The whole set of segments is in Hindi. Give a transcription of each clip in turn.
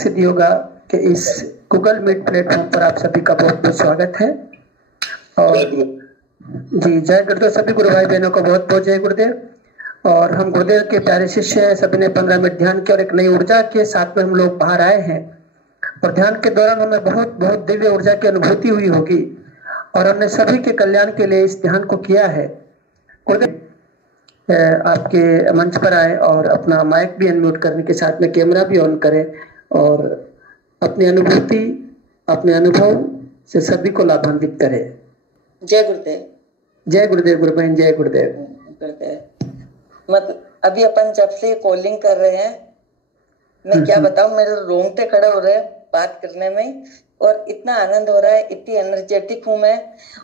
सिद्धि योगा के इस गूगल मीट प्लेटफॉर्म पर आप सभी का बहुत बहुत स्वागत है। और जी जय गुरुदेव, सभी गुरु भाई बहनों को बहुत बहुत जय गुरुदेव। और हम गुरुदेव के प्यारे शिष्य हैं, सभी ने 15 मिनट ध्यान किया और एक नई ऊर्जा के साथ में हम लोग बाहर आए हैं। और ध्यान के दौरान हमें बहुत बहुत दिव्य ऊर्जा की अनुभूति हुई होगी और हमने सभी के कल्याण के लिए इस ध्यान को किया है। गुरुदेव आपके मंच पर आए और अपना माइक भी अनम्यूट करने के साथ में कैमरा भी ऑन करें और अपनी अनुभूति, अपने अनुभव से सभी को लाभान्वित करें। जय गुरुदेव। जय गुरुदेव गुरु बहन, जय गुरुदेव। गुरुदेव मतलब अभी अपन जब से कॉलिंग कर रहे हैं, मैं क्या बताऊं, मेरे रोंगटे खड़े हो रहे हैं बात करने में और इतना आनंद हो रहा है, इतनी एनर्जेटिक हूं मैं।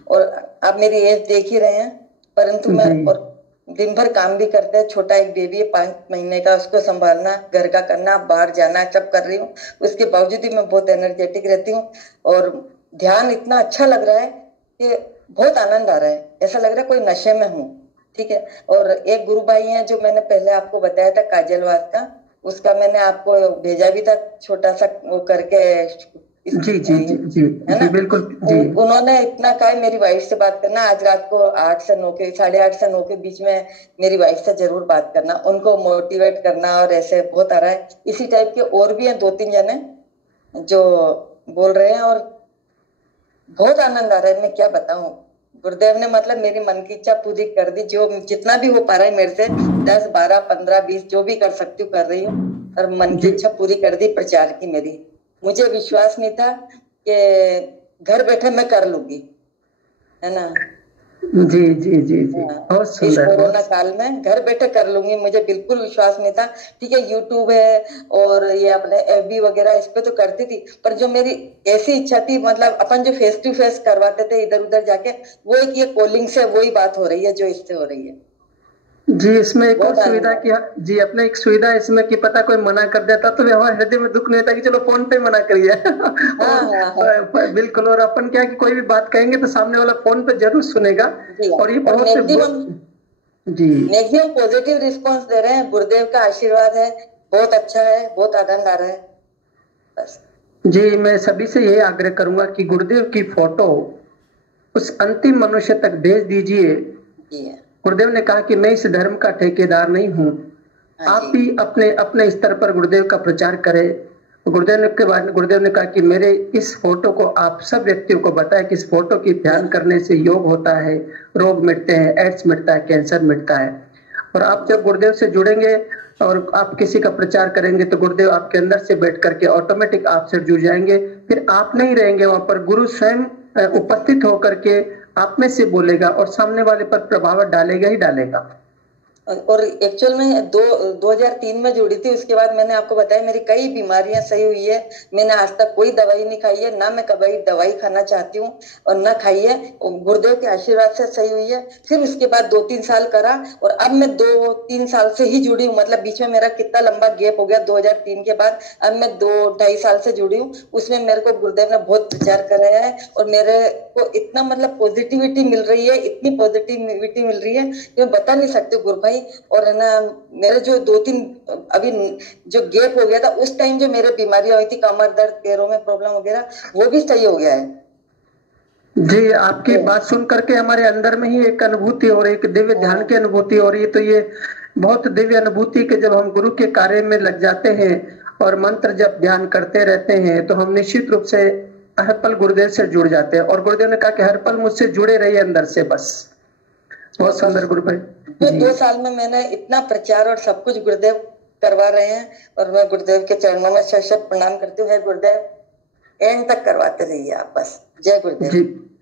और आप मेरी एज देख ही रहे हैं, परंतु मैं और दिन भर काम भी करते हैं। छोटा एक बेबी है 5 महीने का, उसको संभालना, घर का करना, बाहर जाना, सब कर रही हूँ। उसके बावजूद भी मैं बहुत एनर्जेटिक रहती हूँ और ध्यान इतना अच्छा लग रहा है कि बहुत आनंद आ रहा है, ऐसा लग रहा है कोई नशे में हूँ। ठीक है। और एक गुरु भाई है जो मैंने पहले आपको बताया था, काजलवास का, उसका मैंने आपको भेजा भी था छोटा सा वो करके। जी जी जी जी है ना, बिल्कुल जी। उन्होंने इतना कहा मेरी वाइफ से बात करना, आज रात को 8 से 9 के 8:30 से 9 के बीच में मेरी वाइफ से जरूर बात करना, उनको मोटिवेट करना। और ऐसे बहुत आ रहा है, इसी टाइप के और भी हैं 2-3 जने जो बोल रहे हैं और बहुत आनंद आ रहा है। मैं क्या बताऊं, गुरुदेव ने मतलब मेरी मन की इच्छा पूरी कर दी। जो जितना भी हो पा रहा है मेरे से, 10, 12, 15, 20 जो भी कर सकती हूँ कर रही हूँ और मन की इच्छा पूरी कर दी प्रचार की मेरी। मुझे विश्वास नहीं था कि घर बैठे मैं कर लूंगी, है ना। जी जी जी जी बहुत सुंदर। इस कोरोना काल में घर बैठे कर लूंगी, मुझे बिल्कुल विश्वास नहीं था। ठीक है, यूट्यूब है और ये अपने एफबी वगैरह इस पे तो करती थी, पर जो मेरी ऐसी इच्छा थी, मतलब अपन जो फेस टू फेस करवाते थे इधर उधर जाके, वो एक ये कॉलिंग से वही बात हो रही है जो इससे हो रही है। जी इसमें एक और सुविधा की जी, अपने एक सुविधा इसमें कि पता कोई मना कर देता तो हमारे हृदय में दुख नहीं होता कि चलो फोन पे मना करिए। बिल्कुल। और अपन क्या कि कोई भी बात कहेंगे तो सामने वाला फोन पे जरूर सुनेगा। और ये बहुत जी मैक्सिमम पॉजिटिव रिस्पांस दे रहे हैं। गुरुदेव का आशीर्वाद है, बहुत अच्छा है, बहुत आनंद आ रहा है। बस जी मैं सभी से यही आग्रह करूंगा कि गुरुदेव की फोटो उस अंतिम मनुष्य तक भेज दीजिए। गुरुदेव ने कहा कि मैं इस धर्म का ठेकेदार नहीं हूँ, आप भी अपने अपने स्तर पर गुरुदेव का प्रचार करें। गुरुदेव ने के बाद गुरुदेव ने कहा कि मेरे इस फोटो को आप सब व्यक्तियों को बताएं कि इस फोटो की ध्यान करने से योग होता है, रोग मिटते हैं, एड्स मिटता है, कैंसर मिटता है। और आप जब गुरुदेव से जुड़ेंगे और आप किसी का प्रचार करेंगे तो गुरुदेव आपके अंदर से बैठ करके ऑटोमेटिक आपसे जुड़ जाएंगे। फिर आप नहीं रहेंगे वहां पर, गुरु स्वयं उपस्थित होकर के आप में से बोलेगा और सामने वाले पर प्रभाव डालेगा ही डालेगा। और एक्चुअल में 2003 में जुड़ी थी। उसके बाद मैंने आपको बताया मेरी कई बीमारियां सही हुई है। मैंने आज तक कोई दवाई नहीं खाई है, ना मैं कभी दवाई खाना चाहती हूँ और ना खाई है। गुरुदेव के आशीर्वाद से सही हुई है। फिर उसके बाद 2-3 साल करा और अब मैं 2-3 साल से ही जुड़ी हूँ। मतलब बीच में मेरा कितना लंबा गैप हो गया 2003 के बाद, अब मैं 2-2.5 साल से जुड़ी हूँ। उसमें मेरे को गुरुदेव ने बहुत प्रचार कराया है और मेरे को इतना मतलब पॉजिटिविटी मिल रही है, इतनी पॉजिटिविटी मिल रही है कि मैं बता नहीं सकती गुरु भाई। और है ना, मेरे जो 2-3 अभी जो गैप हो गया था उस टाइम, जो मेरे बीमारियां हुई थी, कमर दर्द, पैरों में प्रॉब्लम वगैरह, वो भी सही हो गया है। जी आपकी बात सुन करके हमारे अंदर में ही एक अनुभूति और एक दिव्य ध्यान की अनुभूति हो रही है। तो ये बहुत दिव्य अनुभूति के जब हम गुरु के कार्य में लग जाते हैं और मंत्र जब ध्यान करते रहते हैं तो हम निश्चित रूप से हर पल गुरुदेव से जुड़ जाते हैं। और गुरुदेव ने कहा कि हर पल मुझसे जुड़े रहिए अंदर से, बस। बहुत सुंदर गुरु भाई। 2 साल में मैंने इतना प्रचार और सब कुछ गुरुदेव करवा रहे हैं और मैं गुरुदेव के चरणों में शत प्रणाम करती हूँ। गुरुदेव एंड तक करवाते रहिए आप, बस। जय गुरुदेव। जी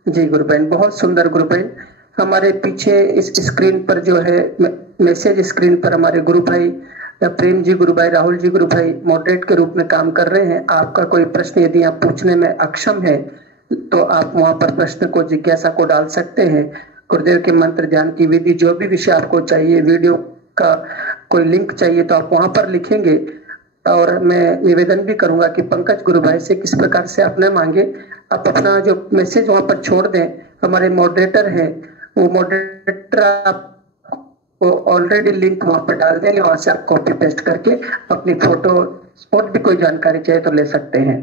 जी गुरु बहन, बहुत सुंदर गुरु बहन। हमारे पीछे इस स्क्रीन पर जो है मैसेज स्क्रीन पर हमारे गुरु भाई प्रेम जी गुरु भाई, राहुल जी गुरु भाई मॉडरेट के रूप में काम कर रहे हैं। आपका कोई प्रश्न यदि आप पूछने में अक्षम है तो आप वहां पर प्रश्न को, जिज्ञासा को डाल सकते हैं। गुरुदेव के मंत्र ध्यान की विधि, जो भी विषय आपको चाहिए, वीडियो का कोई लिंक चाहिए तो आप वहां पर लिखेंगे। और मैं निवेदन भी करूंगा कि पंकज गुरु भाई से किस प्रकार से आप न मांगे, आप अपना जो मैसेज वहां पर छोड़ दें। हमारे मॉडरेटर हैं, वो मॉडरेटर आप ऑलरेडी लिंक वहां पर डाल देंगे, वहां से आप कॉपी पेस्ट करके अपनी फोटो और भी कोई जानकारी चाहिए तो ले सकते हैं।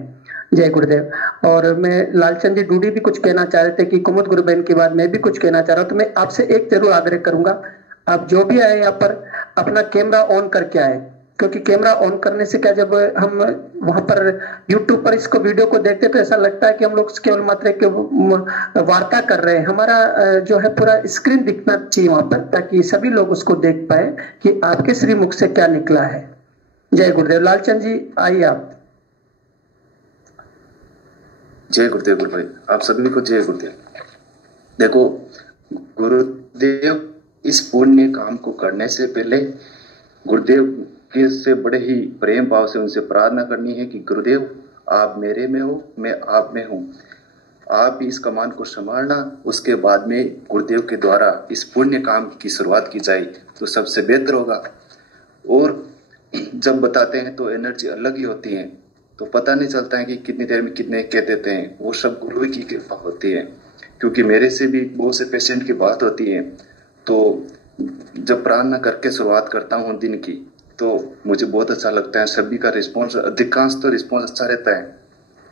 जय गुरुदेव। और मैं लालचंद जी डूडी भी कुछ कहना चाह रहे थे कि कुमुद गुरु बहन के बाद मैं भी कुछ कहना चाह रहा हूँ, तो मैं आपसे एक जरूर आग्रह करूंगा, आप जो भी आए यहाँ पर अपना कैमरा ऑन करके आए, क्योंकि कैमरा ऑन करने से क्या, जब हम वहां पर यूट्यूब पर इसको वीडियो को देखते तो ऐसा लगता है कि हम लोग केवल मात्र एक वार्ता कर रहे हैं। हमारा जो है पूरा स्क्रीन दिखना चाहिए वहां पर, ताकि सभी लोग उसको देख पाए कि आपके श्रीमुख से क्या निकला है। जय गुरुदेव। लालचंद जी आइए आप। जय गुरुदेव गुरु भाई, आप सभी को जय गुरुदेव। देखो गुरुदेव, इस पुण्य काम को करने से पहले गुरुदेव के से बड़े ही प्रेम भाव से उनसे प्रार्थना करनी है कि गुरुदेव आप मेरे में हो, मैं आप में हूँ, आप इस कमान को संभालना। उसके बाद में गुरुदेव के द्वारा इस पुण्य काम की शुरुआत की जाए तो सबसे बेहतर होगा। और जब बताते हैं तो एनर्जी अलग ही होती है, तो पता नहीं चलता है कि कितनी देर में कितने कह देते हैं। वो सब गुरु की कृपा होती है, क्योंकि मेरे से भी बहुत से पेशेंट की बात होती है, तो जब प्रार्थना करके शुरुआत करता हूँ दिन की, तो मुझे बहुत अच्छा लगता है। सभी का रिस्पॉन्स, अधिकांश तो रिस्पॉन्स अच्छा रहता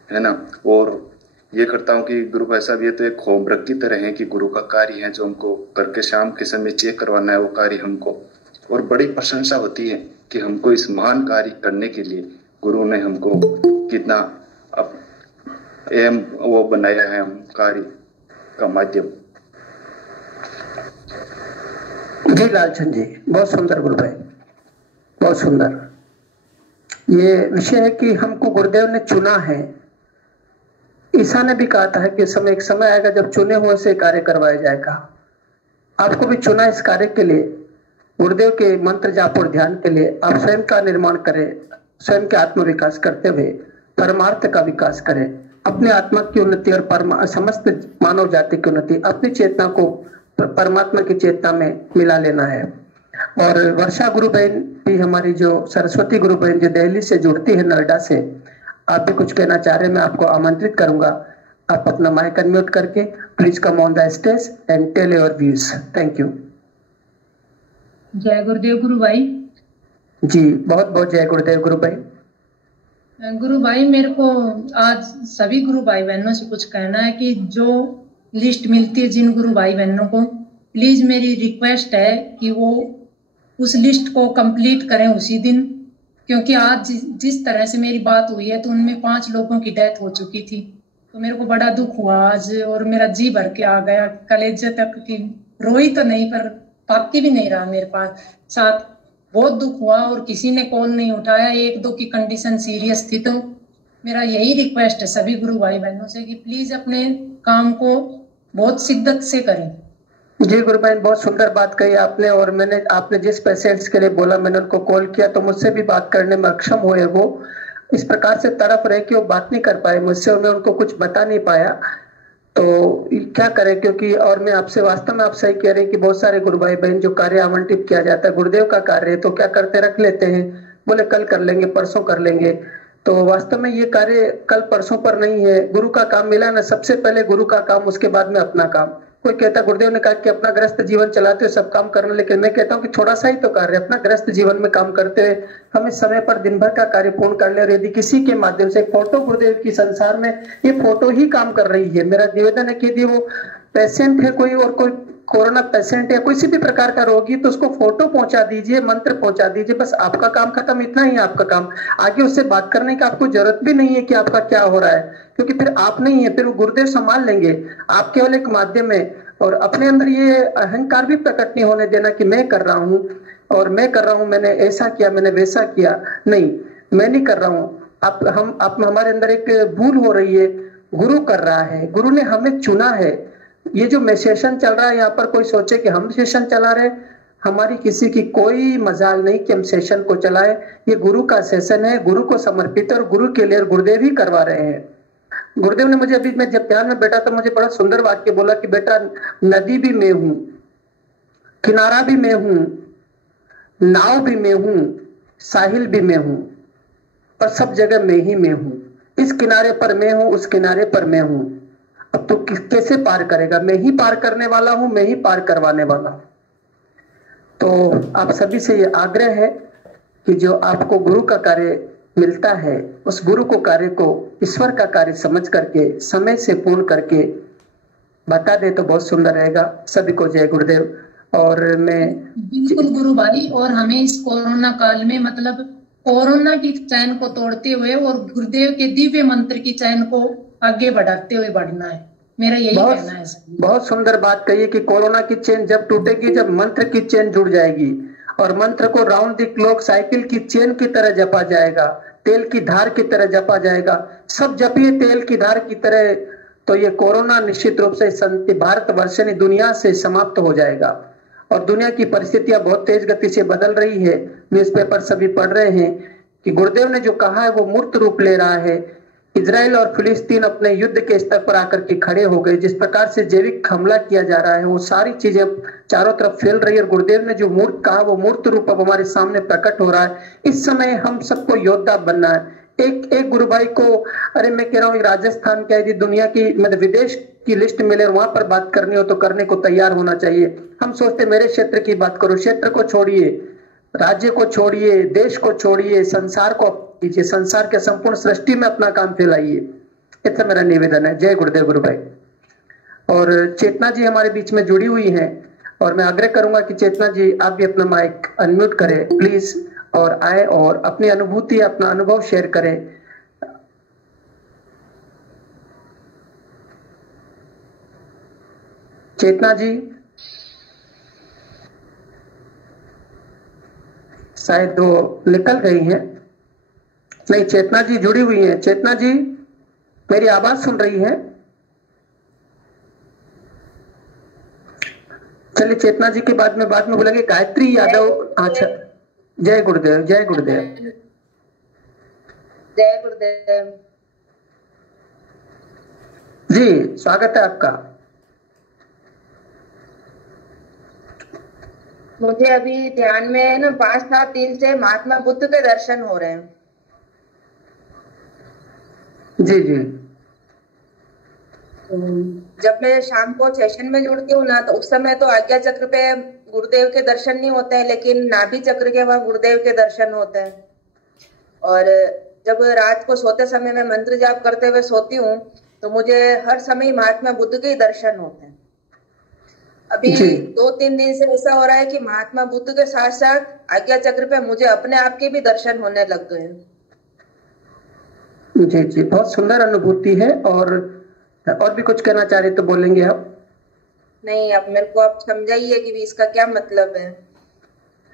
है ना। और ये करता हूँ कि गुरु भाई साहब ये तो एक होमवर्क की तरह है कि गुरु का कार्य है जो हमको करके शाम के समय चेक करवाना है, वो कार्य हमको। और बड़ी प्रशंसा होती है कि हमको इस महान कार्य करने के लिए गुरु ने हमको कितना एम वो बनाया है, हम कार्य का माध्यम। जी लालचंद जी, बहुत सुंदर गुरु भाई, बहुत सुंदर। ये विषय है कि हमको गुरुदेव ने चुना है। ईसा ने भी कहा था कि समय एक समय आएगा जब चुने हुए से कार्य करवाया जाएगा। आपको भी चुना इस कार्य के लिए, गुरुदेव के मंत्र जाप और ध्यान के लिए। आप स्वयं का निर्माण करें, स्वयं के आत्म विकास करते हुए परमार्थ का विकास करें, अपने आत्मा की उन्नति और समस्त मानव जाति की उन्नति, अपनी चेतना को परमात्मा की चेतना में मिला लेना है। और वर्षा गुरु बहन भी हमारी, जो सरस्वती गुरु बहन जो दिल्ली से जुड़ती है, नोएडा से, आप भी कुछ कहना चाह रहे हैं, मैं आपको आमंत्रित करूंगा। आप अपना माइक अनम्यूट करके please come on the stage and tell your views. Thank you. जय गुरुदेव गुरु भाई। जी बहुत बहुत जय गुरुदेव गुरु भाई। गुरु भाई, मेरे को आज सभी गुरु भाई बहनों से कुछ कहना है कि जो लिस्ट मिलती है जिन गुरु भाई बहनों को, प्लीज मेरी रिक्वेस्ट है कि वो उस लिस्ट को कंप्लीट करें उसी दिन, क्योंकि आज जिस तरह से मेरी बात हुई है तो उनमें 5 लोगों की डेथ हो चुकी थी। तो मेरे को बड़ा दुख हुआ आज, और मेरा जी भर के आ गया कलेजे तक की। रोई तो नहीं पर बाकी भी नहीं रहा मेरे पास साथ। बहुत दुख हुआ और किसी ने कॉल नहीं उठाया। 1-2 की कंडीशन सीरियस थी। तो मेरा यही रिक्वेस्ट है सभी गुरु भाई बहनों से कि प्लीज अपने काम को बहुत शिद्दत से करें। जी गुरु बहन, बहुत सुंदर बात कही आपने। और मैंने, आपने जिस पेशेंट्स के लिए बोला, मैंने उनको कॉल किया तो मुझसे भी बात करने में अक्षम हुए। वो इस प्रकार से तरफ रहे कि वो बात नहीं कर पाए मुझसे, और मैं उनको कुछ बता नहीं पाया। तो क्या करें, क्योंकि और मैं आपसे, वास्तव में आप सही कह रहे हैं कि बहुत सारे गुरु भाई बहन जो कार्य आवंटित किया जाता है, गुरुदेव का कार्य, तो क्या करते, रख लेते हैं, बोले कल कर लेंगे, परसों कर लेंगे। तो वास्तव में ये कार्य कल परसों पर नहीं है। गुरु का काम मिला ना, सबसे पहले गुरु का काम, उसके बाद में अपना काम। कोई कहता, गुरुदेव ने कहा कि अपना ग्रस्त जीवन चलाते हुए सब काम करना, लेकिन मैं कहता हूँ कि थोड़ा सा ही तो कार्य, अपना ग्रस्त जीवन में काम करते हुए हमें समय पर दिन भर का कार्य पूर्ण कर ले। और यदि किसी के माध्यम से फोटो गुरुदेव की संसार में, ये फोटो ही काम कर रही है। मेरा निवेदन है कि यदि वो पेशेंट है कोई, और कोई कोरोना पेशेंट या किसी भी प्रकार का रोगी, तो उसको फोटो पहुंचा दीजिए, मंत्र पहुंचा दीजिए, बस आपका काम खत्म। इतना ही आपका काम, आगे उससे बात करने की आपको जरूरत भी नहीं है कि आपका क्या हो रहा है, क्योंकि फिर आप नहीं है, फिर वो गुरुदेव संभाल लेंगे। आप केवल एक माध्यम है। और अपने अंदर ये अहंकार भी प्रकट नहीं होने देना कि मैं कर रहा हूँ और मैं कर रहा हूँ, मैंने ऐसा किया, मैंने वैसा किया। नहीं, मैं नहीं कर रहा हूँ। आप हमारे अंदर एक भूल हो रही है। गुरु कर रहा है, गुरु ने हमें चुना है। ये जो सेशन चल रहा है यहाँ पर, कोई सोचे कि हम सेशन चला रहे, हमारी किसी की कोई मजाल नहीं कि हम सेशन को चलाए। ये गुरु का सेशन है, गुरु को समर्पित, और गुरु के लिए गुरुदेव ही करवा रहे हैं। गुरुदेव ने मुझे, अभी मैं जब ध्यान में बैठा तो मुझे बड़ा सुंदर वाक्य बोला कि बेटा, नदी भी मैं हूं, किनारा भी मैं हूं, नाव भी मैं हूं, साहिल भी मैं हूं, और सब जगह मैं ही मैं हूं। इस किनारे पर मैं हूं, उस किनारे पर मैं हूं। अब तो कैसे पार करेगा? मैं ही पार करने वाला हूं, मैं ही पार करवाने वाला हूं। तो आप सभी से ये आग्रह है कि जो आपको गुरु का कार्य मिलता है उस गुरु को कार्य को ईश्वर का कार्य समझ करके समय से पूर्ण करके बता दे तो बहुत सुंदर रहेगा। सभी को जय गुरुदेव। और मैं बिल्कुल गुरु भाई, और हमें इस कोरोना काल में मतलब कोरोना की चैन को तोड़ते हुए और गुरुदेव के दिव्य मंत्र की चैन को आगे बढ़ाते हुए बढ़ना है, मेरा यही कहना है। बहुत सुंदर बात कही कि कोरोना की चेन जब टूटेगी, जब मंत्र की चेन जुड़ जाएगी और मंत्र को राउंड द क्लॉक साइकिल की चेन की तरह जपा जाएगा, तेल की धार की तरह जपा जाएगा। सब जपिए तेल की धार की तरह, तो ये कोरोना निश्चित रूप से भारतवर्ष यानी दुनिया से समाप्त हो जाएगा। और दुनिया की परिस्थितियां बहुत तेज गति से बदल रही है। न्यूज़पेपर सभी पढ़ रहे हैं कि गुरुदेव ने जो कहा है वो मूर्त रूप ले रहा है। इजराइल और फिलिस्तीन अपने युद्ध के स्तर पर आकर के खड़े हो गए। जिस प्रकार से जैविक हमला किया जा रहा है वो सारी चीजें चारों तरफ फैल रही है और गुरुदेव ने जो मूर्त कहा वो मूर्त रूप अब हमारे सामने प्रकट हो रहा है। इस समय हम सबको योद्धा बनना है। एक गुरु भाई को, अरे मैं कह रहा हूँ राजस्थान क्या है, दुनिया की मतलब विदेश की लिस्ट मिले और वहां पर बात करनी हो तो करने को तैयार होना चाहिए। हम सोचते मेरे क्षेत्र की बात करो, क्षेत्र को छोड़िए, राज्य को छोड़िए, देश को छोड़िए, संसार को कीजिए, संसार के संपूर्ण सृष्टि में अपना काम फैलाइए। इतना मेरा निवेदन है। जय गुरुदेव गुरु भाई। और चेतना जी हमारे बीच में जुड़ी हुई हैं और मैं आग्रह करूंगा कि चेतना जी आप भी अपना माइक अनम्यूट करें प्लीज और आए और अपनी अनुभूति, अपना अनुभव शेयर करें। चेतना जी शायद वो निकल गई हैं। नहीं, चेतना जी जुड़ी हुई हैं। चेतना जी मेरी आवाज सुन रही है? चलिए चेतना जी के बाद में बोलेंगे गायत्री यादव। अच्छा, जय गुरुदेव। जय गुरुदेव। जय गुरुदेव जी, स्वागत है आपका। मुझे अभी ध्यान में ना 5-7 दिन से महात्मा बुद्ध के दर्शन हो रहे हैं। जी जी। जब मैं शाम को सेशन में जुड़ती हूँ ना तो उस समय तो आज्ञा चक्र पे गुरुदेव के दर्शन नहीं होते हैं, लेकिन नाभि चक्र के वहां गुरुदेव के दर्शन होते हैं। और जब रात को सोते समय मैं मंत्र जाप करते हुए सोती हूँ तो मुझे हर समय महात्मा बुद्ध के ही दर्शन होते हैं। अभी 2-3 दिन से ऐसा हो रहा है कि महात्मा बुद्ध के साथ साथ आज्ञा चक्र पे मुझे अपने आप के भी दर्शन होने लग गए हैं। जी जी, बहुत सुंदर अनुभूति है। और भी कुछ कहना चाह रहे तो बोलेंगे आप? नहीं, अब मेरे को आप समझाइए कि इसका क्या मतलब है।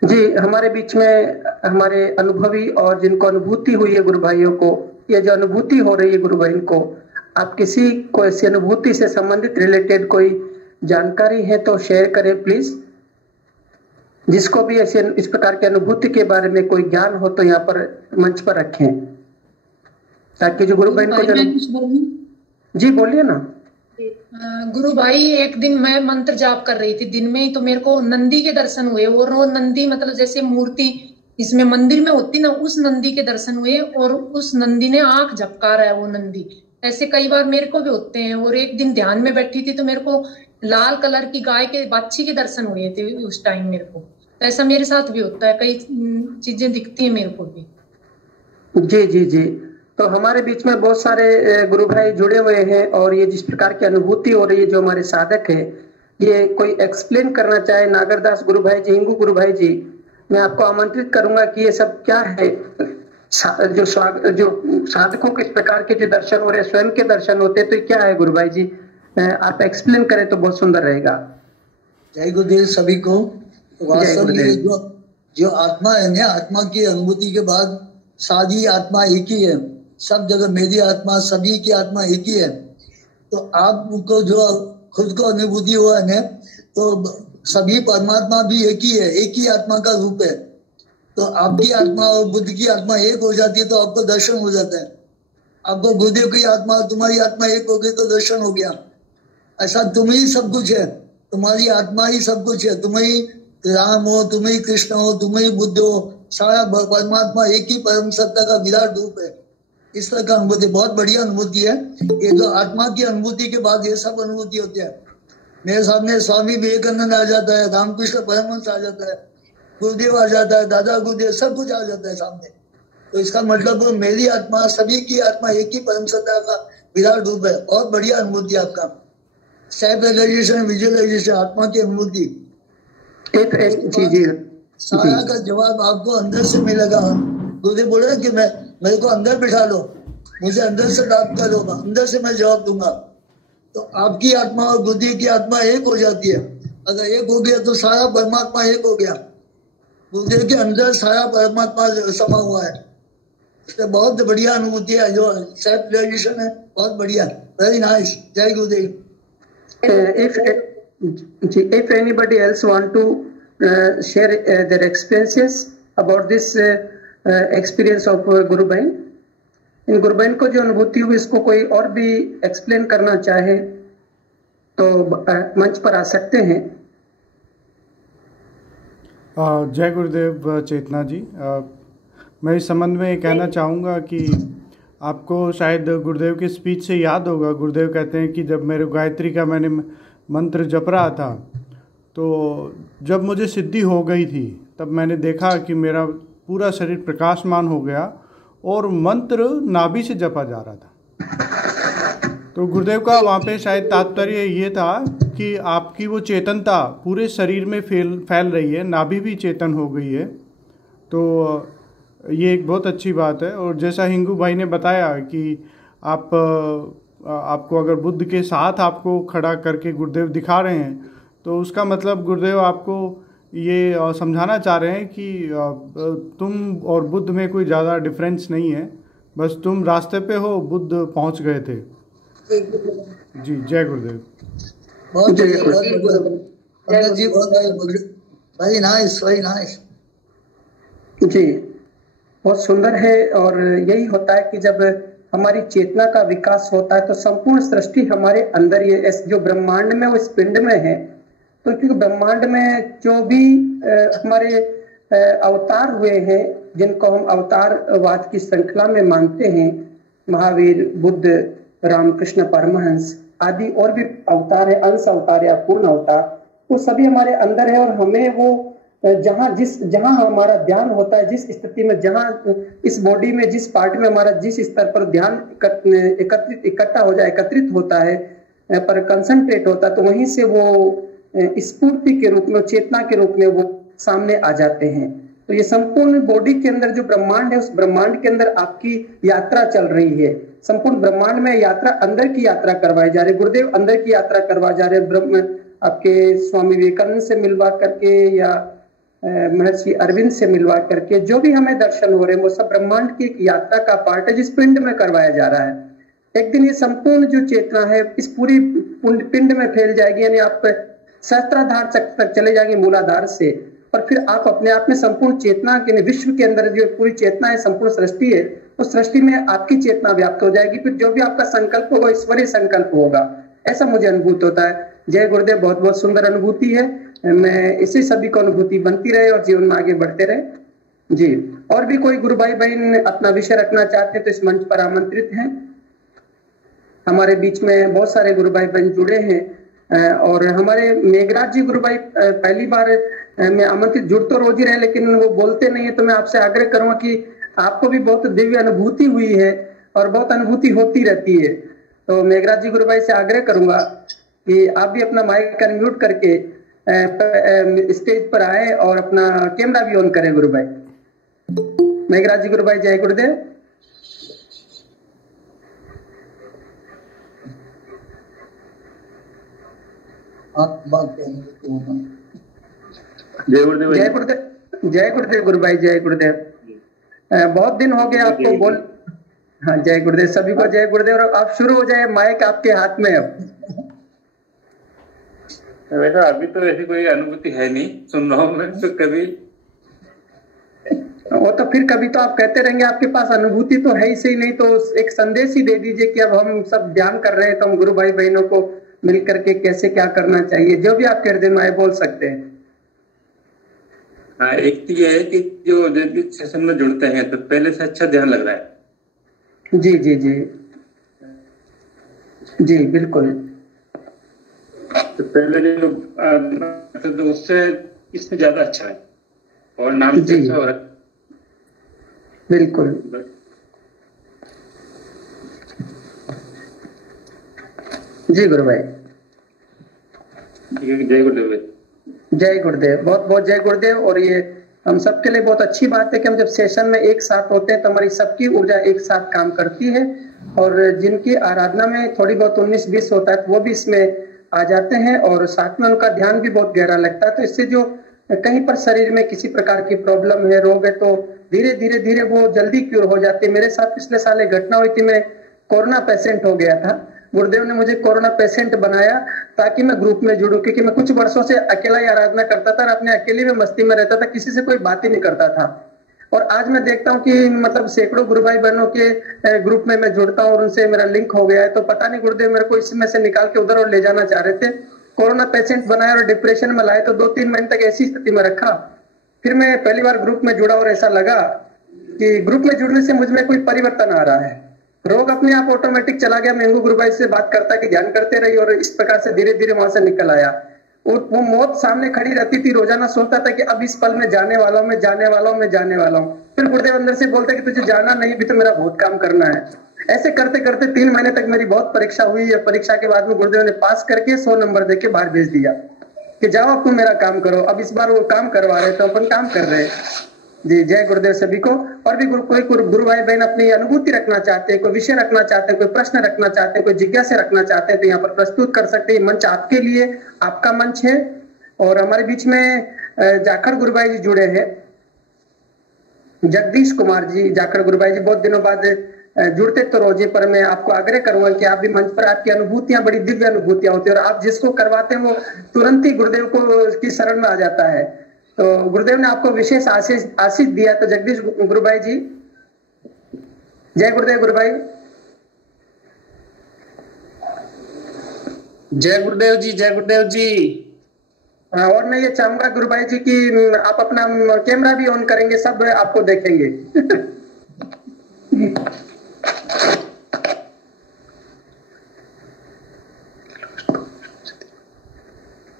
जी, हमारे बीच में हमारे अनुभवी और जिनको अनुभूति हुई है गुरु भाइयों को, ये जो अनुभूति हो रही है गुरु भाई को, आप किसी को ऐसी अनुभूति से संबंधित रिलेटेड कोई जानकारी है तो शेयर करें प्लीज। जिसको भी ऐसे इस प्रकार की अनुभूति के बारे में कोई ज्ञान हो तो यहाँ पर मंच पर रखें ताकि जो गुरु भाई को जी बोलिए ना। गुरु भाई, एक दिन मैं मंत्र जाप कर रही थी दिन में ही, तो मेरे को नंदी के दर्शन हुए। और वो नंदी मतलब जैसे मूर्ति इसमें मंदिर में होती ना, उस नंदी के दर्शन हुए और उस नंदी ने आंख झपका रहा है वो नंदी। ऐसे कई बार मेरे को भी होते हैं। और एक दिन ध्यान में बैठी थी तो मेरे को लाल कलर की गाय के बच्ची के दर्शन हुए थे उस टाइम मेरे को। तो ऐसा मेरे साथ भी होता है, कई चीजें दिखती है मेरे को भी। जी जी जी, तो हमारे बीच में बहुत सारे गुरु भाई जुड़े हुए हैं और ये जिस प्रकार की अनुभूति हो रही है जो हमारे साधक है, ये कोई एक्सप्लेन करना चाहे नागरदास गुरु भाई जी, हिंगू गुरु भाई जी, मैं आपको आमंत्रित करूंगा कि ये सब क्या है। जो साधकों के इस प्रकार के जो दर्शन हो रहे हैं, स्वयं के दर्शन होते हैं, तो क्या है गुरु भाई जी, आप एक्सप्लेन करें तो बहुत सुंदर रहेगा। जय गुरुदेव सभी को। वास्तव में जो आत्मा है ना, आत्मा की अनुभूति के बाद सारी आत्मा एक ही है। सब जगह मेरी आत्मा, सभी की आत्मा एक ही है। तो आपको जो खुद को अनुभूति हुआ है तो सभी परमात्मा भी एक ही है, एक ही आत्मा का रूप है। तो आपकी आत्मा और बुद्ध की आत्मा एक हो जाती है तो आपको दर्शन हो जाता है। आपको गुरुदेव की आत्मा और तुम्हारी आत्मा एक हो गई तो दर्शन हो गया। ऐसा तुम ही सब कुछ है, तुम्हारी आत्मा ही सब कुछ है। तुम ही राम हो, तुम ही कृष्ण हो, तुम ही बुद्ध हो, सारा परमात्मा एक ही परम सत्ता का विराट रूप है। इस तरह का अनुभूति बहुत बढ़िया अनुभूति है। ये जो आत्मा की अनुभूति के बाद ये सब अनुभूति होती है। मेरे सामने स्वामी विवेकानंद आ जाता है, रामकृष्ण परमहंस आ जाता है, गुरुदेव आ जाता है, दादा गुरुदेव, सब कुछ आ जाता है सामने। तो इसका मतलब मेरी आत्मा, सभी की आत्मा एक ही परम सत्ता का विराट रूप है। बहुत बढ़िया अनुभूति आपका, सेल्फ रियलाइजेशन, विजुअलाइजेशन, आत्मा की अनुभूति। सारा का जवाब आपको अंदर से मिलेगा। गुरुदेव बोल रहे कि मेरे को अंदर बिठा लो, मुझे अंदर से बात करो, अंदर से मैं जवाब दूंगा। तो आपकी आत्मा और बुद्धि की आत्मा एक हो जाती है। अगर एक हो गया तो सारा परमात्मा एक हो गया। गुरुदेव के अंदर सारा परमात्मा समा हुआ है। तो बहुत बढ़िया अनुभूति है, जो सेल्फ रियलाइजेशन है, बहुत बढ़िया, वेरी नाइस। जय गुरुदेव। If anybody else want to share their experiences about this experience of Guru Bhai, इन गुरु बहन को जो अनुभूति हुई इसको कोई और भी एक्सप्लेन करना चाहे तो मंच पर आ सकते हैं। जय गुरुदेव चेतना जी। मैं इस संबंध में कहना चाहूँगा कि आपको शायद गुरुदेव के स्पीच से याद होगा, गुरुदेव कहते हैं कि जब मेरे गायत्री का मैंने मंत्र जप रहा था तो जब मुझे सिद्धि हो गई थी तब मैंने देखा कि मेरा पूरा शरीर प्रकाशमान हो गया और मंत्र नाभि से जपा जा रहा था। तो गुरुदेव का वहाँ पे शायद तात्पर्य ये था कि आपकी वो चेतनता पूरे शरीर में फैल रही है, नाभि भी चेतन हो गई है। तो ये एक बहुत अच्छी बात है। और जैसा हिंगू भाई ने बताया कि आपको अगर बुद्ध के साथ आपको खड़ा करके गुरुदेव दिखा रहे हैं तो उसका मतलब गुरुदेव आपको ये समझाना चाह रहे हैं कि तुम और बुद्ध में कोई ज़्यादा डिफरेंस नहीं है, बस तुम रास्ते पे हो, बुद्ध पहुंच गए थे। जी जय गुरुदेव। बहुत वेरी नाइस, वेरी नाइस। जी बहुत सुंदर है। और यही होता है कि जब हमारी चेतना का विकास होता है तो संपूर्ण सृष्टि हमारे अंदर, ये जो ब्रह्मांड में वो इस पिंड में है। तो क्योंकि ब्रह्मांड में जो भी हमारे अवतार हुए हैं, जिनको हम अवतारवाद की श्रृंखला में मानते हैं, महावीर, बुद्ध, रामकृष्ण परमहंस आदि और भी अवतार है, अंश अवतार या पूर्ण अवतार, तो सभी हमारे अंदर है। और हमें वो जहां हमारा ध्यान होता है, जिस स्थिति में, जहां इस बॉडी में जिस पार्ट में हमारा जिस स्तर पर ध्यान इकट्ठा हो जाए, एकत्रित होता है, पर कंसंट्रेट होता है, तो वहीं से वो स्फूर्ति के रूप में, चेतना के रूप में वो सामने आ जाते हैं। तो ये संपूर्ण बॉडी के अंदर जो ब्रह्मांड है, उस ब्रह्मांड के अंदर आपकी यात्रा चल रही है। संपूर्ण ब्रह्मांड में यात्रा, अंदर की यात्रा करवाई जा रही है। गुरुदेव अंदर की यात्रा करवा जा रहे हैं, ब्रह्म आपके स्वामी विवेकानंद से मिलवा करके या महर्षि अरविंद से मिलवा करके जो भी हमें दर्शन हो रहे हैं वो सब ब्रह्मांड की एक यात्रा का पार्ट है, जिस पिंड में करवाया जा रहा है। एक दिन ये संपूर्ण जो चेतना है इस पूरी पिंड में फैल जाएगी, यानी आप सहस्त्राधार चक्र तक चले जाएंगे, मूलाधार से, और फिर आप अपने आप में संपूर्ण चेतना के, विश्व के अंदर जो पूरी चेतना है, संपूर्ण सृष्टि है, उस सृष्टि में आपकी चेतना व्याप्त हो जाएगी। फिर जो भी आपका संकल्प होगा ईश्वरीय संकल्प होगा, ऐसा मुझे अनुभूत होता है। जय गुरुदेव, बहुत बहुत सुंदर अनुभूति है। मैं इसी सभी को अनुभूति बनती रहे और जीवन में आगे बढ़ते रहे। जी, और भी कोई गुरु भाई बहन अपना विषय रखना चाहते हैं तो इस मंच पर आमंत्रित हैं। हमारे बीच में बहुत सारे गुरु भाई बहन जुड़े हैं और हमारे मेघराज जी गुरु भाई पहली बार मैं आमंत्रित, जुड़ तो रोज ही रहे लेकिन वो बोलते नहीं है, तो मैं आपसे आग्रह करूंगा कि आपको भी बहुत दिव्य अनुभूति हुई है और बहुत अनुभूति होती रहती है। तो मेघराज जी गुरु भाई से आग्रह करूंगा कि आप भी अपना माइक अनम्यूट करके स्टेज पर आए और अपना कैमरा भी ऑन करें। गुरु भाई, मेघराज जी गुरु भाई, जय गुरुदेव। जय गुरुदेव, जय गुरुदेव, जय गुरुदेव गुरु भाई, जय गुरुदेव। बहुत दिन हो गए आपको बोल। हाँ, जय गुरुदेव, सभी को जय गुरुदेव। और आप शुरू हो जाए, माइक आपके हाथ में अब। वैसा अभी तो ऐसी कोई अनुभूति है नहीं, सुन रहा हूँ मैं तो कभी। वो तो फिर कभी तो आप कहते रहेंगे, आपके पास अनुभूति तो है ही सही, नहीं तो एक संदेश ही दे दीजिए कि अब हम सब ध्यान कर रहे हैं तो हम गुरु भाई बहनों को मिल करके कैसे क्या करना चाहिए, जो भी आपके हृदय में आए बोल सकते हैं। हाँ, एक तो ये है कि जो सेशन में जुड़ते हैं तो पहले से अच्छा ध्यान लग रहा है। जी जी जी जी, बिल्कुल। तो पहले जो तो उससे इससे ज्यादा अच्छा है और नाम से अच्छा हो रहा है। बिल्कुल। जी गुरु भाई। जय गुरुदेव। जय गुरुदेव, बहुत बहुत जय गुरुदेव। और ये हम सबके लिए बहुत अच्छी बात है कि हम जब सेशन में एक साथ होते हैं तो हमारी सबकी ऊर्जा एक साथ काम करती है, और जिनकी आराधना में थोड़ी बहुत 19-20 होता है तो वो भी इसमें आ जाते हैं, और साथ में उनका ध्यान भी बहुत गहरा लगता है। तो इससे जो कहीं पर शरीर में किसी प्रकार की प्रॉब्लम है, रोग है, तो धीरे धीरे धीरे वो जल्दी क्योर हो जाती है। मेरे साथ पिछले साल एक घटना हुई थी, मैं कोरोना पेशेंट हो गया था। गुरुदेव ने मुझे कोरोना पेशेंट बनाया ताकि मैं ग्रुप में जुड़ूं, क्योंकि मैं कुछ वर्षों से अकेला ही आराधना करता था और अपने अकेले में मस्ती में रहता था, किसी से कोई बात ही नहीं करता था। और आज मैं देखता हूँ कि मतलब सैकड़ों गुरु भाई बहनों के ग्रुप में मैं जुड़ता हूँ और उनसे मेरा लिंक हो गया है। तो पता नहीं गुरुदेव मेरे को इसमें से निकाल के उधर और ले जाना चाह रहे थे। कोरोना पेशेंट बनाया और डिप्रेशन में लाए, तो 2-3 महीने तक ऐसी स्थिति में रखा। फिर मैं पहली बार ग्रुप में जुड़ा और ऐसा लगा कि ग्रुप में जुड़ने से मुझ में कोई परिवर्तन आ रहा है। रोग अपने आप ऑटोमेटिक चला गया। मैं गुरु भाई से बात करता कि ध्यान करते रही, और इस प्रकार से धीरे धीरे वहां से निकल आया। और वो मौत सामने खड़ी रहती थी, रोजाना सोचता था कि अब इस पल में जाने वाला हूं, मैं जाने वाला हूं, मैं जाने वाला हूं। फिर गुरुदेव अंदर से बोलते कि तुझे जाना नहीं, भी तो मेरा बहुत काम करना है। ऐसे करते करते 3 महीने तक मेरी बहुत परीक्षा हुई है। परीक्षा के बाद में गुरुदेव ने पास करके 100 नंबर देके बाहर भेज दिया कि जाओ अब तुम मेरा काम करो। अब इस बार वो काम करवा रहे, तो अपन काम कर रहे। जी जय गुरुदेव सभी को। और भी कोई गुरु भाई बहन अपनी अनुभूति रखना चाहते हैं, कोई विषय रखना चाहते हैं, कोई प्रश्न रखना चाहते हैं, कोई जिज्ञासा रखना चाहते हैं, तो यहाँ पर प्रस्तुत कर सकते हैं। मंच आपके लिए, आपका मंच है। और हमारे बीच में जाखड़ गुरु भाई जी जुड़े हैं, जगदीश कुमार जी। जाखड़ गुरु भाई जी बहुत दिनों बाद जुड़ते तो रोजे, पर मैं आपको आग्रह करूंगा कि आप भी मंच पर, आपकी अनुभूतियां बड़ी दिव्य अनुभूतियां होती है, और आप जिसको करवाते हैं वो तुरंत ही गुरुदेव को की शरण में आ जाता है। तो गुरुदेव ने आपको विशेष आशीष दिया। तो जगदीश गुरु भाई जी, जय गुरुदेव गुरु भाई। जय गुरुदेव जी, जय गुरुदेव जी। हाँ, और मैं ये चाहूंगा गुरु भाई जी कि आप अपना कैमरा भी ऑन करेंगे, सब आपको देखेंगे।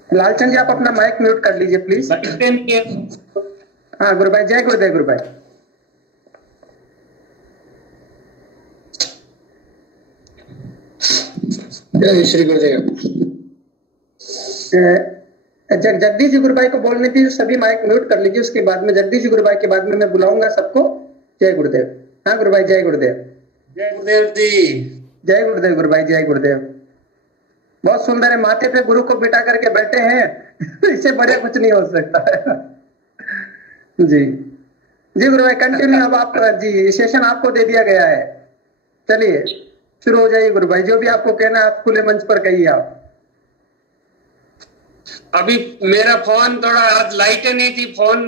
लालचंद जी आप अपना माइक म्यूट कर लीजिए प्लीज। हाँ गुरु भाई, जय गुरुदेव गुरु भाई। जय श्री गुरुदेव। जगदीश जी गुरु भाई को बोलने दीजिए, सभी माइक म्यूट कर लीजिए। उसके बाद में जगदीश जी गुरु भाई के बाद में मैं बुलाऊंगा सबको। जय गुरुदेव। हाँ गुरु भाई, जय गुरुदेव। जय गुरुदेव जी। जय गुरुदेव गुरु भाई, जय गुरुदेव। बहुत सुंदर है, माथे पे गुरु को बिठा करके बैठे हैं। इससे बढ़िया कुछ नहीं हो सकता है। जी जी गुरु भाई कंटिन्यू। अब आप जी सेशन आपको दे दिया गया है, चलिए शुरू हो जाइए गुरु भाई। जो भी आपको कहना है आप खुले मंच पर कहिए। आप अभी मेरा फोन थोड़ा, आज लाइटें नहीं थी, फोन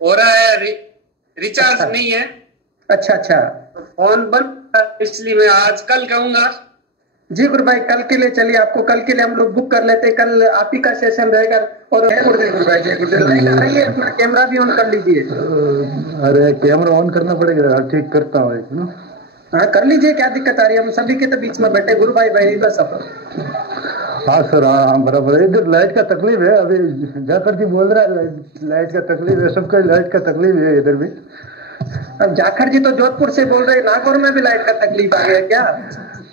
हो रहा है रिचार्ज नहीं है। अच्छा अच्छा, फोन बंद, इसलिए मैं आज कल कहूंगा। जी गुरु भाई कल के लिए चलिए, आपको कल के लिए हम लोग बुक कर लेते हैं। कल आप ही का सेशन रहेगा। और जय गुरुदेव गुरु भाई, जय गुरुदेव। लाइट आ रही है, अपना कैमरा भी ऑन कर लीजिए। अरे कैमरा ऑन करना पड़ेगा, ठीक करता हूँ एक ना। हाँ कर लीजिए, क्या दिक्कत आ रही है। हम सभी के तो बीच में बैठे गुरु भाई भाई का सफर। हाँ सर, हाँ बराबर। इधर लाइट का तकलीफ है, अभी जाकर जी बोल रहा है लाइट का तकलीफ है, सबका लाइट का तकलीफ है इधर भी। अब जाखड़ जी तो जोधपुर से बोल रहे, नागौर में भी लाइट का तकलीफ आ गया क्या?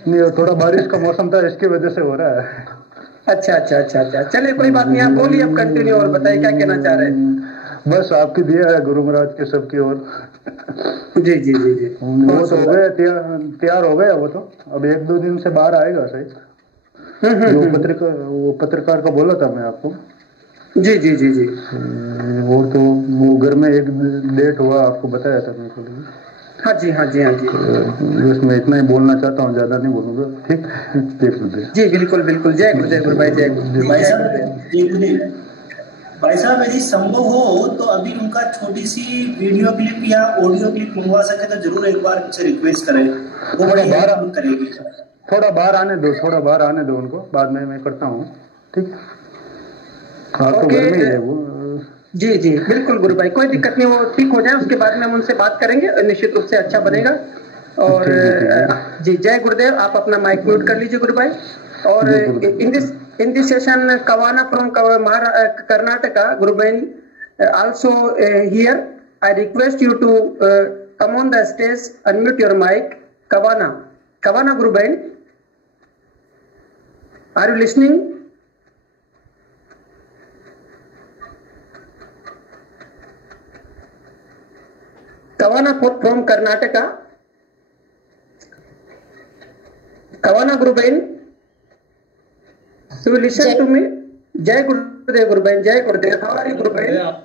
नहीं, थोड़ा बारिश का मौसम था, इसकी वजह से हो रहा है। अच्छा अच्छा अच्छा अच्छा, चलिए कोई बात नहीं। आप बोलिए अब कंटिन्यू, और बताइए क्या कहना चाह रहे हैं। बस आपकी दिया है गुरु महाराज के सबकी ओर। जी जी जी जी, वो तो हो गया, तैयार हो गया वो तो। अब 1-2 दिन से बाहर आएगा सही। वो पत्रकार का बोला था मैं आपको। जी जी जी जी। वो तो वो घर में एक डेट हुआ, आपको बताया था मैं कल। हाँ जी हाँ जी हाँ जी। बस मैं इतना ही बोलना चाहता हूँ, ज्यादा नहीं बोलूंगा। ठीक, देख लीजिए। जी बिल्कुल बिल्कुल। जय गुरुदेव गुरु भाई, जय गुरुदेव। भाई साहब यदि संभव हो तो अभी उनका छोटी सी वीडियो क्लिप या ऑडियो क्लिप मंगवा सके तो जरूर एक बार उनसे रिक्वेस्ट करें, वो बड़ी हेल्प करेगी। थोड़ा बाहर आने दो, थोड़ा बाहर आने दो उनको, बाद में मैं करता हूँ। ठीक, तो घर में है वो। जी जी बिल्कुल गुरु भाई, कोई दिक्कत नहीं। वो ठीक हो जाए उसके बाद में हम उनसे बात करेंगे, निश्चित रूप से अच्छा बनेगा। और जी जय गुरुदेव। आप अपना माइक म्यूट कर लीजिए गुरु भाई। और in this session Kawana from Karnataka, Guru Bain also here. I request you to come on the stage, unmute your mic. Kawana Gurubain, are you listening? Kawana from Karnataka. Kawana Gurubain, so you listen to me. Jai Gurudev Gurubain, Jai Gurudev. How are you Gurubain?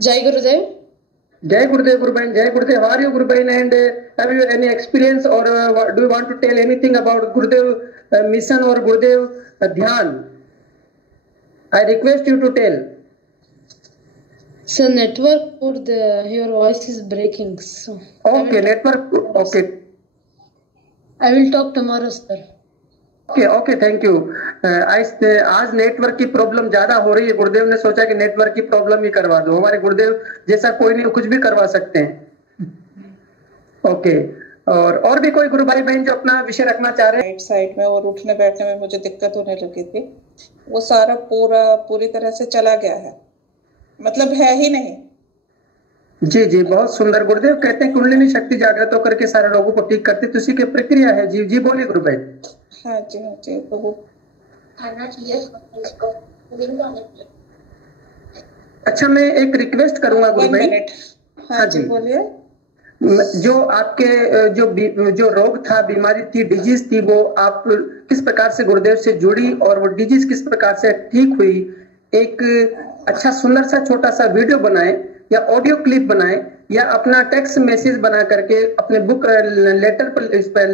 Jai Gurudev. Jai Gurudev Gurubain, Jai Gurudev. How are you Gurubain? And have you any experience or do you want to tell anything about Gurudev mission or Gurudev Dhyan? I request you to tell. So network for your voice is breaking. So okay, network. Okay. I will talk tomorrow, sir. Okay thank you. आज नेटवर्क की प्रॉब्लम ज्यादा हो रही है, गुरुदेव ने सोचा कि नेटवर्क की प्रॉब्लम ही करवा दो। हमारे गुरुदेव जैसा कोई नहीं, कुछ भी करवा सकते हैं। ओके, और भी कोई गुरु भाई बहन जो अपना विषय रखना चाह रहे हैं? राइट साइड में और उठने बैठने में मुझे दिक्कत होने लगी थी, वो सारा पूरी तरह से चला गया है, मतलब है ही नहीं। जी जी, बहुत सुंदर। गुरुदेव कहते हैं कुंडलिनी शक्ति जागृत होकर के सारे लोगों को ठीक करती, तो उसी की प्रक्रिया है। जी जी बोलिए गुरु भाई। हाँ जी हाँ जी, तो वो अच्छा, मैं एक रिक्वेस्ट करूंगा गुरु भाई। हाँ जी बोलिए। जो आपके जो रोग था, बीमारी थी, डिजीज थी, वो आप किस प्रकार से गुरुदेव से जुड़ी और वो डिजीज किस प्रकार से ठीक हुई, एक अच्छा सुंदर सा छोटा सा वीडियो बनाए या ऑडियो क्लिप बनाए या अपना टेक्स्ट मैसेज बना करके अपने बुक लेटर पर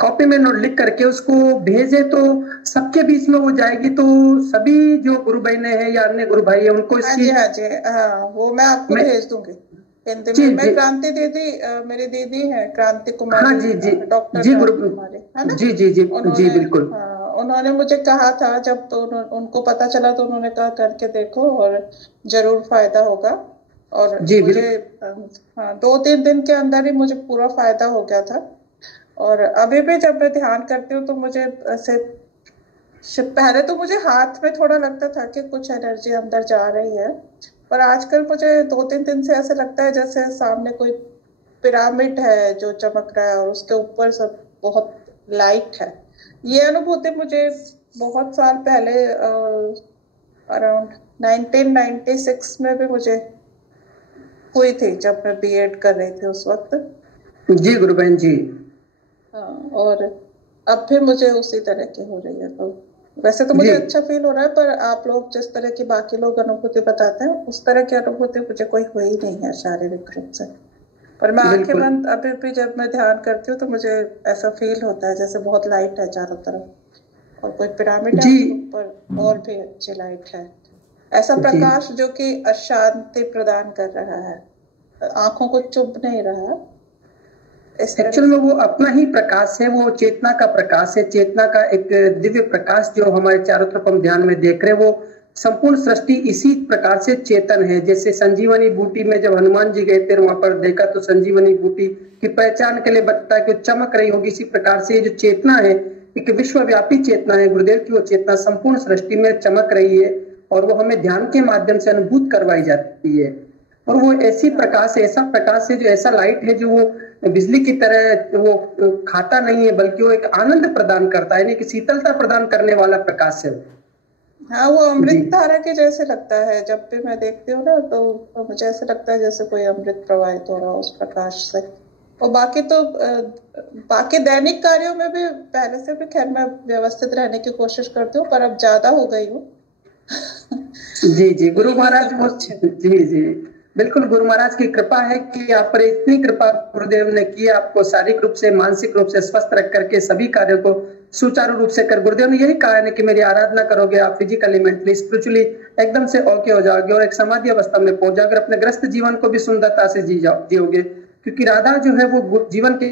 कॉपी में नोट लिख करके उसको भेजे, तो सबके बीच में वो जाएगी, तो सभी जो गुरु बहने हैं या अन्य गुरु भाई है उनको इसकी। हाँ जी हाँ, वो मैं आपको भेज दूंगी हिंदी में। मैं क्रांति दीदी, मेरी दीदी है क्रांति कुमारी। हाँ जी जी, डॉक्टर जी गुरु, जी जी जी जी बिल्कुल। उन्होंने मुझे कहा था, जब तो उनको पता चला तो उन्होंने कहा करके देखो और जरूर फायदा होगा। और मुझे 2-3 दिन के अंदर ही मुझे पूरा फायदा हो गया था। और अभी भी जब मैं ध्यान करती हूँ तो मुझे ऐसे, पहले तो मुझे हाथ में थोड़ा लगता था कि कुछ एनर्जी अंदर जा रही है, पर आजकल मुझे 2-3 दिन से ऐसे लगता है जैसे सामने कोई पिरामिड है जो चमक रहा है और उसके ऊपर सब बहुत लाइट है। ये अनुभूति मुझे बहुत साल पहले अराउंड 1996 में भी मुझे हुई थी, जब मैं बीएड कर रही थी उस वक्त। जी गुरु बहन जी। और अब भी मुझे उसी तरह की हो रही है। तो वैसे तो मुझे अच्छा फील हो रहा है, पर आप लोग जिस तरह की बाकी लोग अनुभूति बताते हैं उस तरह की अनुभूति मुझे कोई हुई नहीं है शारीरिक रूप से। पर मैं आंखें बंद अभी भी जब मैं ध्यान करती हूँ तो मुझे ऐसा फील होता है जैसे बहुत लाइट है चारों तरफ और कोई पिरामिड है ऊपर और भी अच्छी लाइट है, ऐसा प्रकाश जो कि अशांति प्रदान कर रहा है, आंखों को चुभ नहीं रहा। एक्चुअल में वो अपना ही प्रकाश है, वो चेतना का प्रकाश है, चेतना का एक दिव्य प्रकाश जो हमारे चारों तरफ हम ध्यान में देख रहे हैं। वो संपूर्ण सृष्टि इसी प्रकार से चेतन है। जैसे संजीवनी बूटी में जब हनुमान जी गए थे वहां पर देखा तो संजीवनी बूटी की पहचान के लिए बताया कि चमक रही होगी। इसी प्रकार से जो चेतना है एक विश्वव्यापी चेतना है गुरुदेव की, वो चेतना संपूर्ण सृष्टि में चमक रही है और वो हमें ध्यान के माध्यम से अनुभूत करवाई जाती है। और वो ऐसी प्रकाश है, ऐसा प्रकाश है जो ऐसा लाइट है जो वो बिजली की तरह वो खाता नहीं है, बल्कि वो एक आनंद प्रदान करता है, यानी कि शीतलता प्रदान करने वाला प्रकाश है। हाँ, वो अमृत धारा के जैसे लगता है। जब भी मैं देखती हूँ ना तो मुझे ऐसा लगता है जैसे कोई अमृत प्रवाहित हो रहा हो उस प्रकाश से। और बाकी तो बाकी दैनिक कार्यों में भी पहले से भी खैर मैं व्यवस्थित रहने की कोशिश करती हूँ, पर अब ज्यादा हो गई हूँ। जी जी, गुरु महाराज जी जी बिल्कुल, गुरु महाराज की कृपा है कि आप पर इतनी कृपा गुरुदेव ने की, आपको शारीरिक रूप से मानसिक रूप से स्वस्थ रख करके सभी कार्यों को सुचारू रूप से कर। गुरुदेव ने यही कहा है कि मेरी आराधना करोगे आप फिजिकली मेंटली स्पिरिचुअली एकदम से ओके हो जाओगे और एक समाधि अवस्था में पहुंच जाओगे, अपने ग्रस्त जीवन को भी सुंदरता से जियोगे। क्योंकि राधा जो है वो जीवन के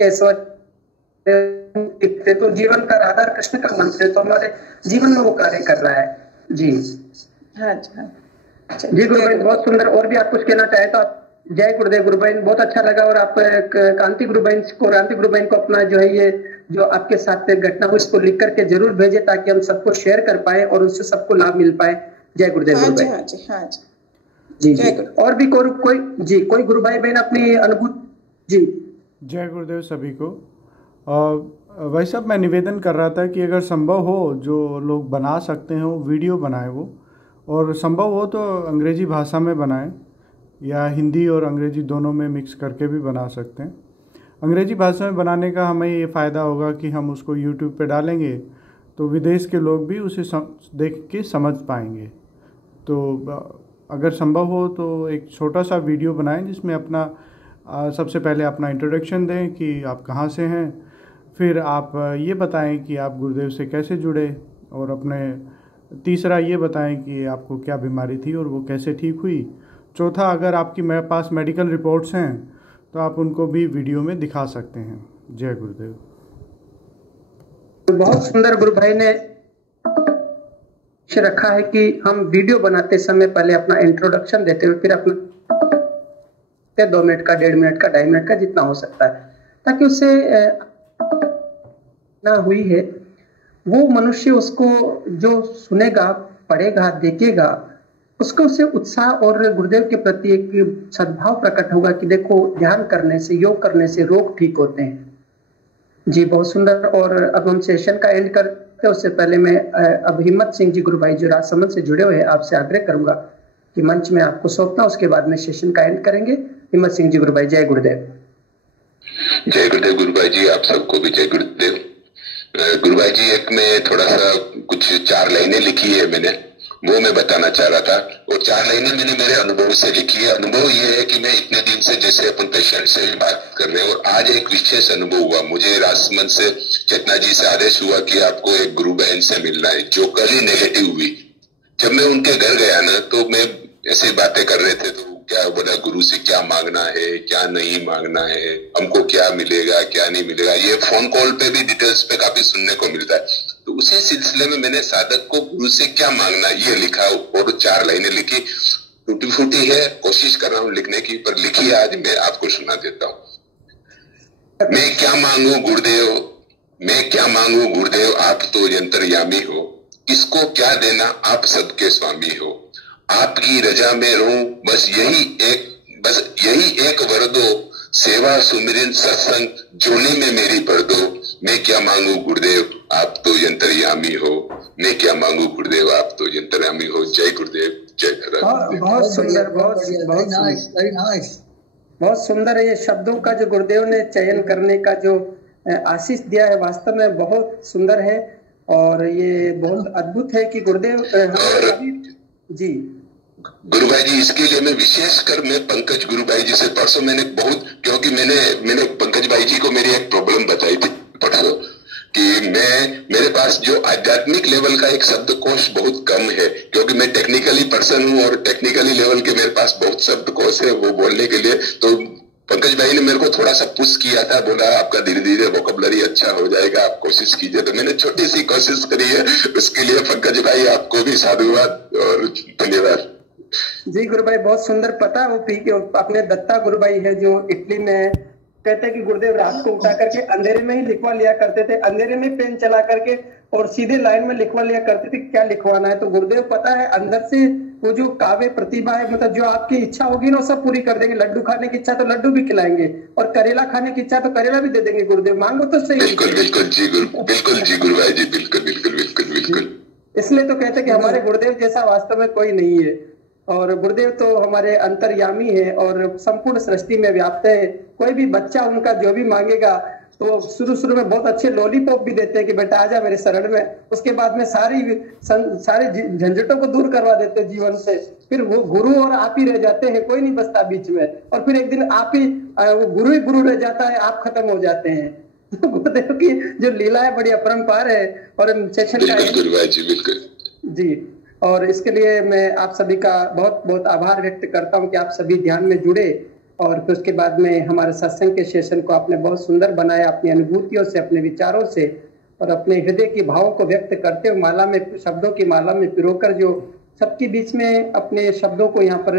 ऐश्वर्य, तो जीवन का राधा कृष्ण का मंत्र है, तो हमारे जीवन में वो कार्य कर रहा है। जी हाँ जी जी गुरु बहन, बहुत सुंदर। और भी आप कुछ कहना चाहे तो आप। जय गुरुदेव गुरु बहन, बहुत अच्छा लगा। और आप क्रांति गुरु बहन को अपना जो है ये जो आपके साथ घटना हुई इसको लिख करके जरूर भेजे ताकि हम सबको शेयर कर पाए और उससे सबको लाभ मिल पाए। जय गुरुदेव। हाँ गुरु जी, भाई हाँ जी, हाँ जी, जी जय जी। गुरुदेव। और भी कोई गुरु भाई बहन अपनी अनुभूति जी। जय गुरुदेव सभी को। भाई साहब, मैं निवेदन कर रहा था कि अगर संभव हो जो लोग बना सकते हो वीडियो बनाए वो, और संभव हो तो अंग्रेजी भाषा में बनाएं या हिंदी और अंग्रेजी दोनों में मिक्स करके भी बना सकते हैं। अंग्रेजी भाषा में बनाने का हमें ये फ़ायदा होगा कि हम उसको यूट्यूब पे डालेंगे तो विदेश के लोग भी उसे देख के समझ पाएंगे। तो अगर संभव हो तो एक छोटा सा वीडियो बनाएं जिसमें अपना सबसे पहले अपना इंट्रोडक्शन दें कि आप कहाँ से हैं, फिर आप ये बताएं कि आप गुरुदेव से कैसे जुड़े, और अपने तीसरा ये बताएं कि आपको क्या बीमारी थी और वो कैसे ठीक हुई। चौथा, अगर आपकी मेरे पास मेडिकल रिपोर्ट्स हैं तो आप उनको भी वीडियो में दिखा सकते हैं। जय गुरुदेव। बहुत सुंदर गुरु भाई ने रखा है कि हम वीडियो बनाते समय पहले अपना इंट्रोडक्शन देते हुए फिर अपना 2 मिनट का, 1.5 मिनट का, 2.5 मिनट का जितना हो सकता है, ताकि उससे ना हुई है वो मनुष्य उसको जो सुनेगा, पढ़ेगा, देखेगा, उसको उससे उत्साह और गुरुदेव के प्रति एक सद्भाव प्रकट होगा कि देखो ध्यान करने से, योग करने से रोग ठीक होते हैं। जी बहुत सुंदर। और अब हम सेशन का एंड करते हैं, उससे पहले मैं अब हिम्मत सिंह जी गुरु भाई जो राजसमंद से जुड़े हुए हैं, आपसे आग्रह करूंगा कि मंच में आपको सौंपना, उसके बाद में सेशन का एंड करेंगे। हिम्मत सिंह जी गुरु भाई, जय गुरुदेव। जय गुरुदेव गुरु भाई जी, आप सबको भी जय गुरुदेव। गुरु भाई जी, एक में थोड़ा सा कुछ 4 लाइनें लिखी है मैंने, वो मैं बताना चाह रहा था। और 4 लाइनें मैंने मेरे अनुभव से लिखी है। अनुभव ये है कि मैं इतने दिन से जैसे अपन पेशेंट से भी बात कर रहे हैं, और आज एक विशेष अनुभव हुआ मुझे। राजसमंद से चेतना जी से आदेश हुआ कि आपको एक गुरु बहन से मिलना है, जो कल ही नेगेटिव हुई। जब मैं उनके घर गया ना तो मैं ऐसे बातें कर रहे थे, तो क्या बोला, गुरु से क्या मांगना है, क्या नहीं मांगना है, हमको क्या मिलेगा, क्या नहीं मिलेगा, ये फोन कॉल पे भी डिटेल्स पे काफी सुनने को मिलता है। तो उसी सिलसिले में मैंने साधक को गुरु से क्या मांगना ये लिखा, और 4 लाइनें लिखी। टूटी फूटी है, कोशिश कर रहा हूँ लिखने की, पर लिखी आज मैं आपको सुना देता हूँ। मैं क्या मांगू गुरुदेव, मैं क्या मांगू गुरुदेव, आप तो अंतर्यामी हो, किसको क्या देना, आप सबके स्वामी हो। आपकी रजा में रहूं, बस यही एक वर दो, सेवा सुमिरन सत्संग झोली में मेरी भर दो। मैं क्या मांगू गुरुदेव, आप तो अंतर्यामी हो। मैं क्या मांगू गुरुदेव, आप तो अंतर्यामी हो। जय गुरुदेव, जय गुरुदेव। बहुत सुंदर, बहुत सुंदर है ये शब्दों का जो गुरुदेव ने चयन करने का जो आशीष दिया है, वास्तव में बहुत सुंदर है। और ये बहुत अद्भुत है कि गुरुदेव जी गुरु भाई जी, इसके लिए मैं विशेषकर मैं पंकज गुरु भाई जी से परसों मैंने बहुत, क्योंकि मैंने पंकज भाई जी को मेरी एक प्रॉब्लम बताई थी परसों कि मेरे पास जो आध्यात्मिक लेवल का एक शब्दकोश बहुत कम है, क्योंकि मैं टेक्निकली पर्सन हूँ और टेक्निकली लेवल के मेरे पास बहुत शब्दकोश है वो बोलने के लिए। तो पंकज भाई ने मेरे को थोड़ा सा पुश किया था, बोला आपका धीरे धीरे वोकैबुलरी अच्छा हो जाएगा, आप कोशिश कीजिए। तो मैंने छोटी सी कोशिश करी है, उसके लिए पंकज भाई आपको भी साधुवाद और धन्यवाद। जी गुरु भाई, बहुत सुंदर। पता वो पी के अपने दत्ता गुरु भाई है जो इटली में, कहते हैं कि गुरुदेव रात को उठा करके अंधेरे में ही लिखवा लिया करते थे, अंधेरे में पेन चला करके और सीधे लाइन में लिखवा लिया करते थे क्या लिखवाना है। तो गुरुदेव पता है अंदर से वो जो काव्य प्रतिभा है, मतलब जो आपकी इच्छा होगी ना वो सब पूरी कर देंगे। लड्डू खाने की इच्छा तो लड्डू भी खिलाएंगे, और करेला खाने की इच्छा तो करेला भी दे देंगे गुरुदेव, मांगो तो सही। बिल्कुल बिल्कुल जी गुरु भाई जी, बिल्कुल बिल्कुल बिल्कुल बिल्कुल। इसलिए तो कहते हैं कि हमारे गुरुदेव जैसा वास्तव में कोई नहीं है। और गुरुदेव तो हमारे अंतर्यामी है और संपूर्ण सृष्टि में व्याप्त है। कोई भी बच्चा उनका जो भी मांगेगा तो शुरू में बहुत अच्छे लॉलीपॉप भी देते हैं कि बेटा आजा मेरे शरण में। उसके बाद में सारे झंझटों को दूर करवा देते हैं जीवन से। फिर वो गुरु और आप ही रह जाते हैं, कोई नहीं बचता बीच में। और फिर एक दिन आप ही, वो गुरु ही गुरु रह जाता है, आप खत्म हो जाते हैं। तो गुरुदेव की जो लीला है बड़ी अपरंपार है। और सेशन का जी, और इसके लिए मैं आप सभी का बहुत बहुत आभार व्यक्त करता हूं कि आप सभी ध्यान में जुड़े। और फिर उसके बाद में हमारे सत्संग के सेशन को आपने बहुत सुंदर बनाया, अपनी अनुभूतियों से, अपने विचारों से और अपने हृदय की भावों को व्यक्त करते हुए माला में, शब्दों की माला में पिरोकर जो सबके बीच में अपने शब्दों को यहाँ पर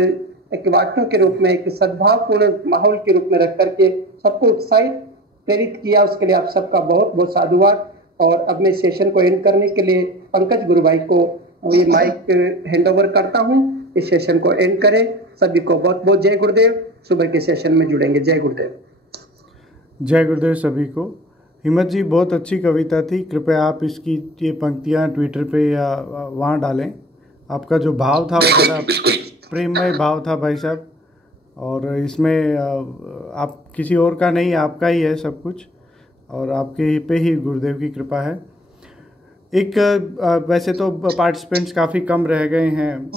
एक वाक्यों के रूप में, एक सद्भावपूर्ण माहौल के रूप में रख करके सबको उत्साहित प्रेरित किया, उसके लिए आप सबका बहुत बहुत साधुवाद। और अब मैं सेशन को एंड करने के लिए पंकज गुरु भाई को ये माइक हैंड ओवर करता हूँ, इस सेशन को एंड करें। सभी को बहुत बहुत जय गुरुदेव। सुबह के सेशन में जुड़ेंगे। जय गुरुदेव। जय गुरुदेव सभी को। हिम्मत जी, बहुत अच्छी कविता थी, कृपया आप इसकी ये पंक्तियाँ ट्विटर पे या वहाँ डालें। आपका जो भाव था वो बड़ा प्रेममय भाव था भाई साहब, और इसमें आप किसी और का नहीं, आपका ही है सब कुछ, और आपके पे ही गुरुदेव की कृपा है। एक वैसे तो पार्टिसिपेंट्स काफ़ी कम रह गए हैं,